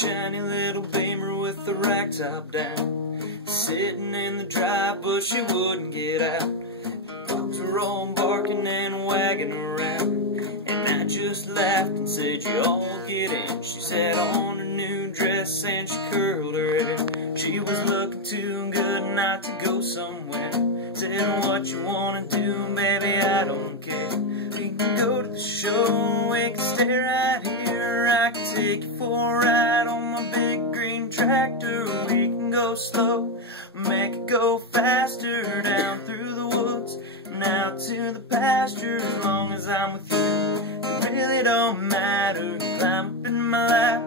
shiny little Beamer with the rack top down, sitting in the drive, but she wouldn't get out. Dogs were all barking and wagging around, and I just laughed and said, "You all get in." She said on her new dress and she curled her hair. She was looking too good not to go somewhere. Said, "What you wanna do, baby, I don't care. We can go to the show, we can stay right here. I can take you for a ride on my big green tractor. We can go slow, make it go faster, down through the woods and out to the pasture. As long as I'm with you, it really don't matter. Climb up in my lap,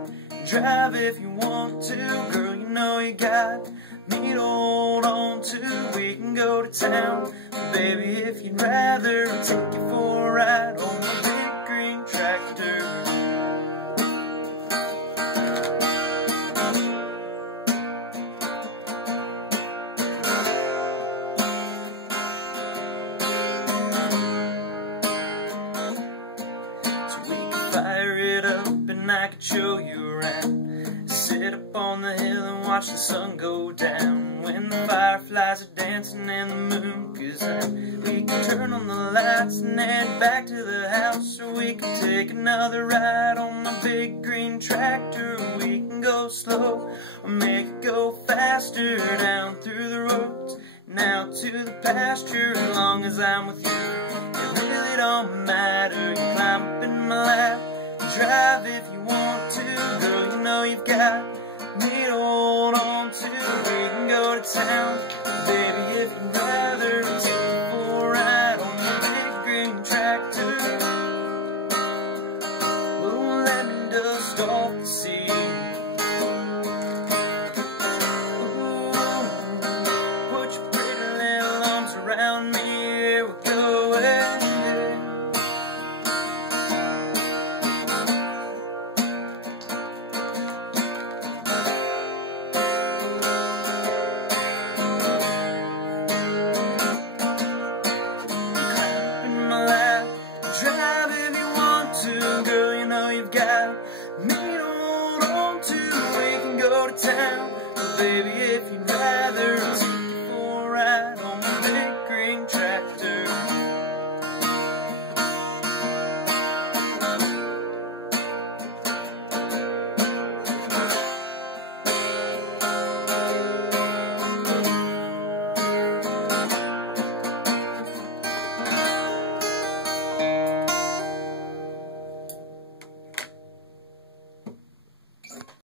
drive if you want to. Girl, you know you got me to hold on to. We can go to town, but baby, if you'd rather, I'll take you for a ride on my big green tractor. So we can fire it up and I can show you around. Sit up on the hill and watch the sun go down. When the fireflies are dancing and the moon goes out, we can turn on the lights and head back to the house. Or we can take another ride on my big green tractor. We can go slow or make it go faster, down through the roads and out to the pasture. As long as I'm with you, it really don't matter. You climb up in my lap, drive if you want to. Girl, you know you've got me to hold on to. We can go to town, baby, if you'd rather, take you for a ride on the big green tractor. Oh, let me dust off the seat. Ooh, put your pretty little arms around me. Here we go, hey. Drive if you want to, girl, you know you've got me to hold on to. We can go to town, but baby, if you'd rather,